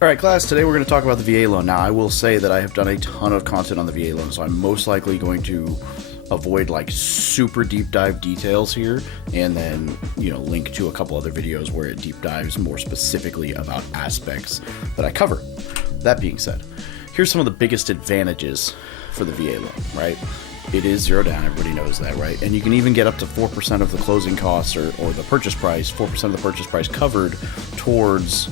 All right, class, today we're going to talk about the VA loan. Now, I will say that I have done a ton of content on the VA loan, so I'm most likely going to avoid like super deep dive details here and then, link to a couple other videos where it deep dives more specifically about aspects that I cover. That being said, here's some of the biggest advantages for the VA loan, right? It is zero down, everybody knows that, right? And you can even get up to 4% of the closing costs or the purchase price, 4% of the purchase price covered towards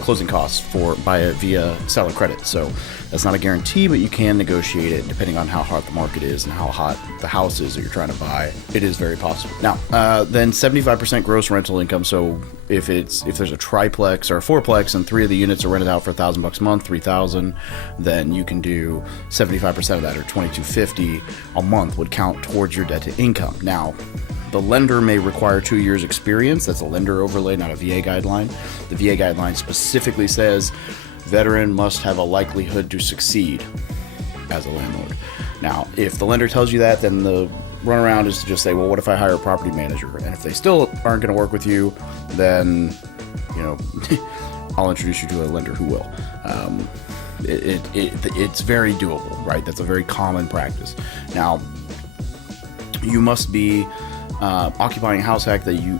closing costs via seller credit. So that's not a guarantee, but you can negotiate it depending on how hot the market is and how hot the house is that you're trying to buy. It is very possible. Now, then 75% gross rental income. So if there's a triplex or a fourplex and 3 of the units are rented out for $1,000 a month, $3,000, then you can do 75% of that, or $2,250 a month would count towards your debt to income. Now, the lender may require 2 years experience. That's a lender overlay, not a VA guideline. The VA guideline specifically says veteran must have a likelihood to succeed as a landlord. Now, if the lender tells you that, then the runaround is to just say, well, what if I hire a property manager? And if they still aren't going to work with you, then, I'll introduce you to a lender who will. It's very doable, right? That's a very common practice. Now, you must be occupying a house hack that you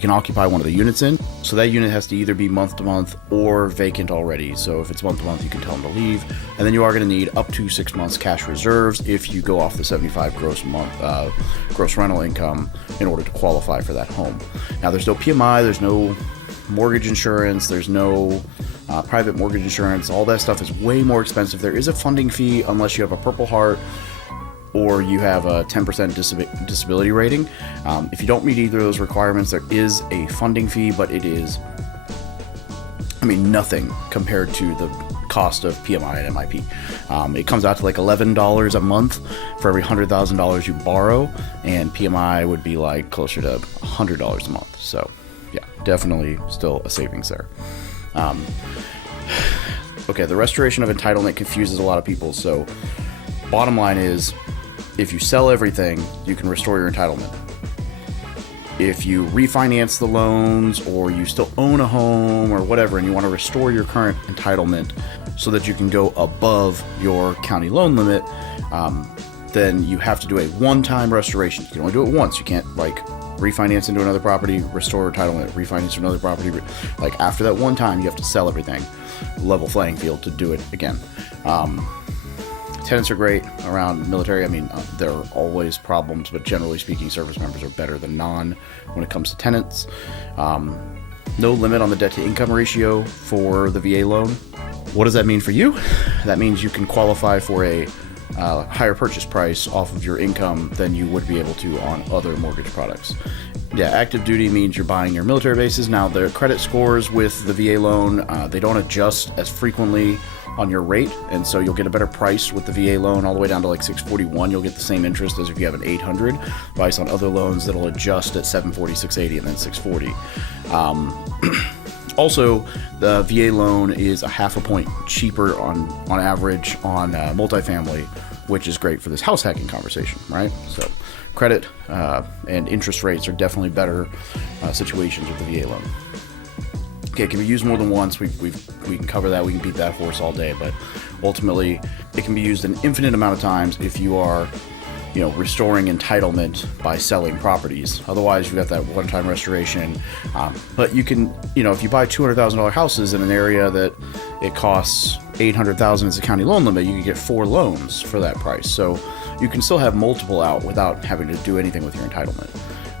can occupy one of the units in. So that unit has to either be month to month or vacant already. So if it's month to month, you can tell them to leave. And then you are going to need up to 6 months cash reserves if you go off the 75 gross rental income in order to qualify for that home. Now, there's no PMI, there's no mortgage insurance, there's no private mortgage insurance. All that stuff is way more expensive. There is a funding fee unless you have a Purple Heart or you have a 10% disability rating. If you don't meet either of those requirements, there is a funding fee, but it is, nothing compared to the cost of PMI and MIP. It comes out to like $11 a month for every $100,000 you borrow, and PMI would be like closer to $100 a month. So yeah, definitely still a savings there. Okay, the restoration of entitlement confuses a lot of people. So bottom line is, if you sell everything, you can restore your entitlement. If you refinance the loans or you still own a home or whatever and you want to restore your current entitlement so that you can go above your county loan limit, then you have to do a one-time restoration. You can only do it once. You can't refinance into another property, restore entitlement, refinance to another property. After that one time, you have to sell everything. Level playing field to do it again. Tenants are great around military. There are always problems, but generally speaking, service members are better than non when it comes to tenants. No limit on the debt to income ratio for the VA loan. What does that mean for you? That means you can qualify for a higher purchase price off of your income than you would be able to on other mortgage products. Yeah, active duty means you're buying your military bases. Now, the credit scores with the VA loan, they don't adjust as frequently on your rate, and so you'll get a better price with the VA loan all the way down to like 641. You'll get the same interest as if you have an 800. Advice on other loans that'll adjust at 740, 680, and then 640. Also, the VA loan is a half a point cheaper on average on multifamily, which is great for this house hacking conversation, right? So credit and interest rates are definitely better situations with the VA loan. Okay, it can be used more than once. We can cover that. We can beat that horse all day, but ultimately it can be used an infinite amount of times if you are, restoring entitlement by selling properties. Otherwise, you've got that one-time restoration. But you can, if you buy $200,000 houses in an area that it costs $800,000 as a county loan limit, you can get 4 loans for that price. So you can still have multiple out without having to do anything with your entitlement.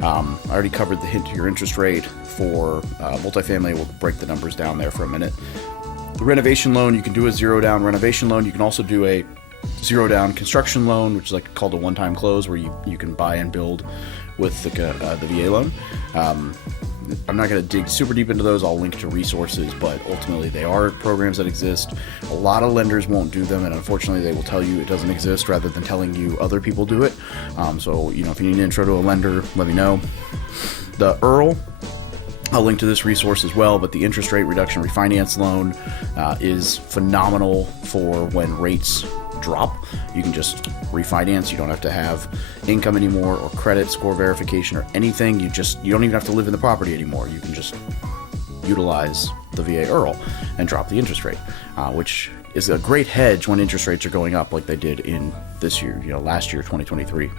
I already covered the hint to your interest rate for multifamily. We'll break the numbers down there for a minute. The renovation loan, you can do a zero down renovation loan. You can also do a zero down construction loan, which is called a one-time close, where you can buy and build with the VA loan. I'm not going to dig super deep into those. I'll link to resources, but ultimately they are programs that exist. A lot of lenders won't do them, and unfortunately they will tell you it doesn't exist rather than telling you other people do it. So if you need an intro to a lender, let me know. The EARL, I'll link to this resource as well, but the interest rate reduction refinance loan is phenomenal for when rates drop. You can just refinance. You don't have to have income anymore or credit score verification or anything. You don't even have to live in the property anymore. You can just utilize the VA IRRRL and drop the interest rate, which is a great hedge when interest rates are going up like they did in this year, last year, 2023.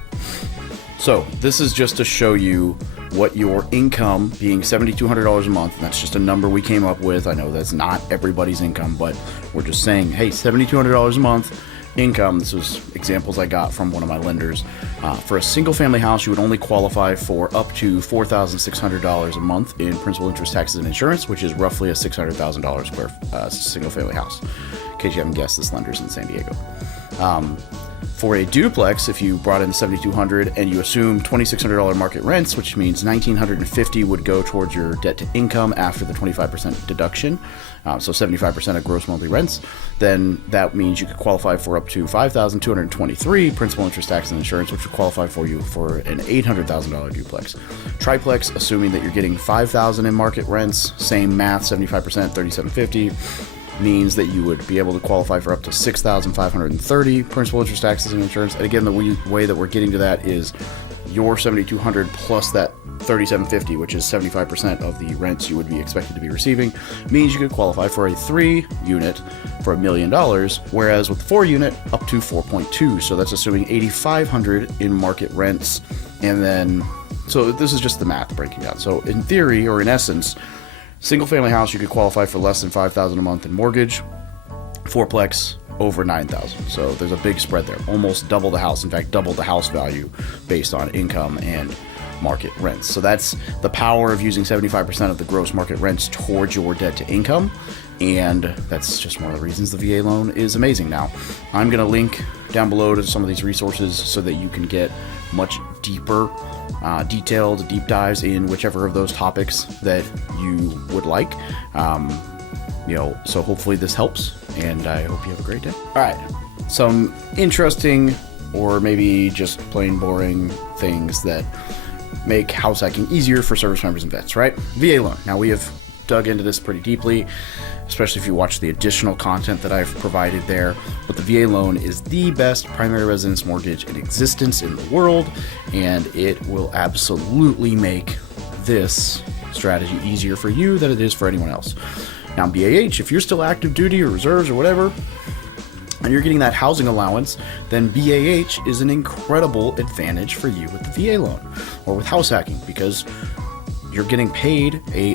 So this is just to show you what your income being $7,200 a month, and that's just a number we came up with. I know that's not everybody's income, but we're just saying, hey, $7,200 a month income. This was examples I got from one of my lenders. For a single family house, you would only qualify for up to $4,600 a month in principal, interest, taxes, and insurance, which is roughly a $600,000 square single family house. In case you haven't guessed, this lender's in San Diego. For a duplex, if you brought in $7,200 and you assume $2,600 market rents, which means $1,950 would go towards your debt to income after the 25% deduction, so 75% of gross monthly rents, then that means you could qualify for up to $5,223 principal, interest, tax, and insurance, which would qualify for you for an $800,000 duplex. Triplex, assuming that you're getting $5,000 in market rents, same math, 75%, $3,750. Means that you would be able to qualify for up to $6,530 principal, interest, taxes, and insurance. And again, the way that we're getting to that is your $7,200 plus that $3,750, which is 75% of the rents you would be expected to be receiving, means you could qualify for a 3-unit for $1 million, whereas with 4-unit up to 4.2. So that's assuming $8,500 in market rents, and then so this is just the math breaking down. So in theory, or in essence, single family house, you could qualify for less than $5,000 a month in mortgage. Fourplex, over $9,000. So there's a big spread there. Almost double the house. In fact, double the house value based on income and market rents. So that's the power of using 75% of the gross market rents towards your debt to income. And that's just one of the reasons the VA loan is amazing. Now, I'm going to link down below to some of these resources so that you can get much deeper, detailed deep dives in whichever of those topics that you would like. So hopefully this helps, and I hope you have a great day. All right, some interesting or maybe just plain boring things that make house hacking easier for service members and vets, right? VA loan. Now, we have dug into this pretty deeply, especially if you watch the additional content that I've provided there. But the VA loan is the best primary residence mortgage in existence in the world, and it will absolutely make this strategy easier for you than it is for anyone else. Now, BAH, if you're still active duty or reserves or whatever, and you're getting that housing allowance, then BAH is an incredible advantage for you with the VA loan or with house hacking, because you're getting paid a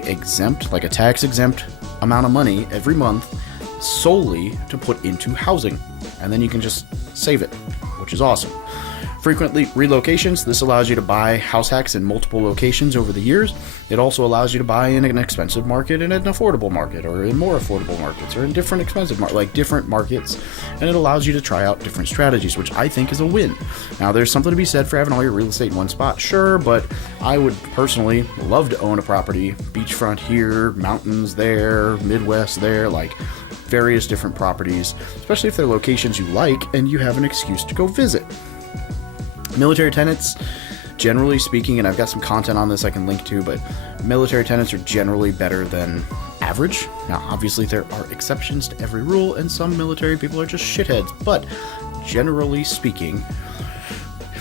tax exempt amount of money every month solely to put into housing, and then you can just save it, which is awesome. Frequently relocations, this allows you to buy house hacks in multiple locations over the years. It also allows you to buy in an expensive market, in an affordable market, or in more affordable markets, or in different expensive different markets, and it allows you to try out different strategies, which I think is a win. Now, there's something to be said for having all your real estate in one spot, sure, but I would personally love to own a property, beachfront here, mountains there, Midwest there, various different properties, especially if they're locations you like and you have an excuse to go visit. Military tenants, generally speaking, and I've got some content on this I can link to, but military tenants are generally better than average. Now, obviously, there are exceptions to every rule, and some military people are just shitheads, but generally speaking,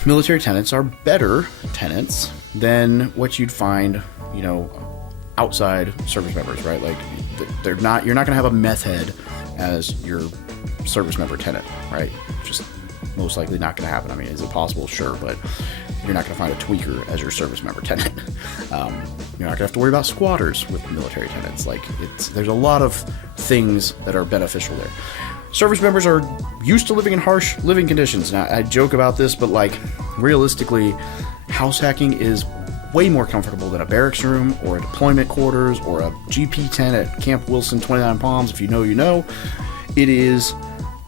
military tenants are better tenants than what you'd find, outside service members, right? You're not going to have a meth head as your service member tenant, right? Just most likely not going to happen. I mean, is it possible? Sure, but you're not going to find a tweaker as your service member tenant. You're not going to have to worry about squatters with military tenants. There's a lot of things that are beneficial there. Service members are used to living in harsh living conditions. Now, I joke about this, but realistically, house hacking is way more comfortable than a barracks room or a deployment quarters or a GP tent at Camp Wilson 29 Palms. If you know, you know.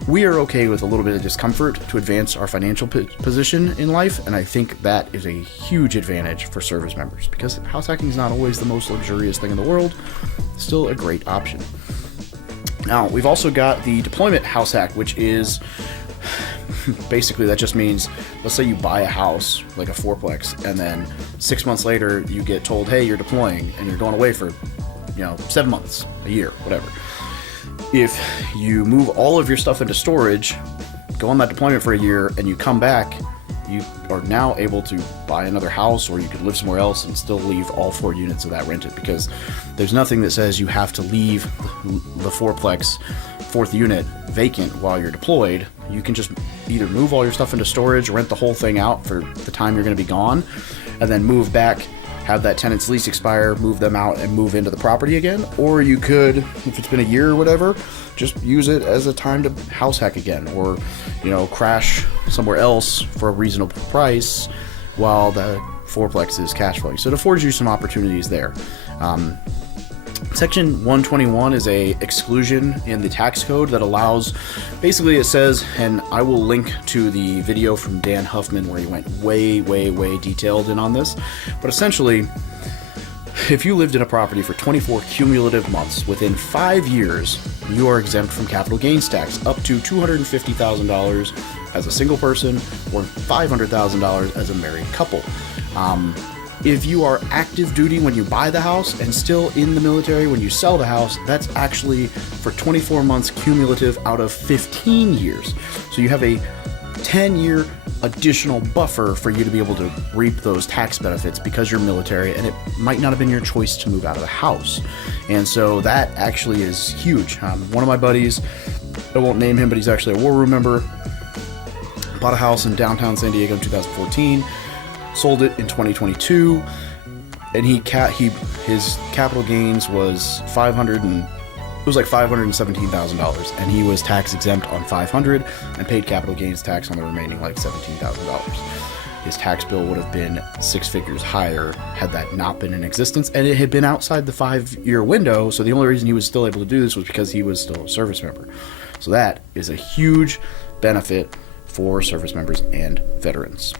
We are okay with a little bit of discomfort to advance our financial position in life, and I think that is a huge advantage for service members, because house hacking is not always the most luxurious thing in the world. Still a great option. Now, we've also got the deployment house hack, which is basically, that just means, let's say you buy a house, like a fourplex, and then 6 months later you get told, hey, you're deploying, and you're going away for 7 months, a year, whatever. If you move all of your stuff into storage, go on that deployment for a year, and you come back, you are now able to buy another house, or you could live somewhere else and still leave all 4 units of that rented, because there's nothing that says you have to leave the fourplex 4th unit vacant while you're deployed. You can just either move all your stuff into storage, rent the whole thing out for the time you're going to be gone, and then move back, have that tenant's lease expire, move them out, and move into the property again. Or you could, if it's been a year or whatever, just use it as a time to house hack again, or, you know, crash somewhere else for a reasonable price while the fourplex is cash flowing. So it affords you some opportunities there. Section 121 is a exclusion in the tax code that allows, basically it says, and I will link to the video from Dan Huffman where he went way detailed in on this, but essentially, if you lived in a property for 24 cumulative months, within 5 years, you are exempt from capital gains tax up to $250,000 as a single person, or $500,000 as a married couple. If you are active duty when you buy the house and still in the military when you sell the house, that's actually for 24 months cumulative out of 15 years. So you have a 10-year additional buffer for you to be able to reap those tax benefits because you're military, and it might not have been your choice to move out of the house. And so that actually is huge. One of my buddies, I won't name him, but he's actually a war room member, bought a house in downtown San Diego in 2014, sold it in 2022, and his capital gains was $517,000, and he was tax exempt on $500 and paid capital gains tax on the remaining like $17,000. His tax bill would have been 6 figures higher had that not been in existence, and it had been outside the 5-year window. So the only reason he was still able to do this was because he was still a service member. So that is a huge benefit for service members and veterans.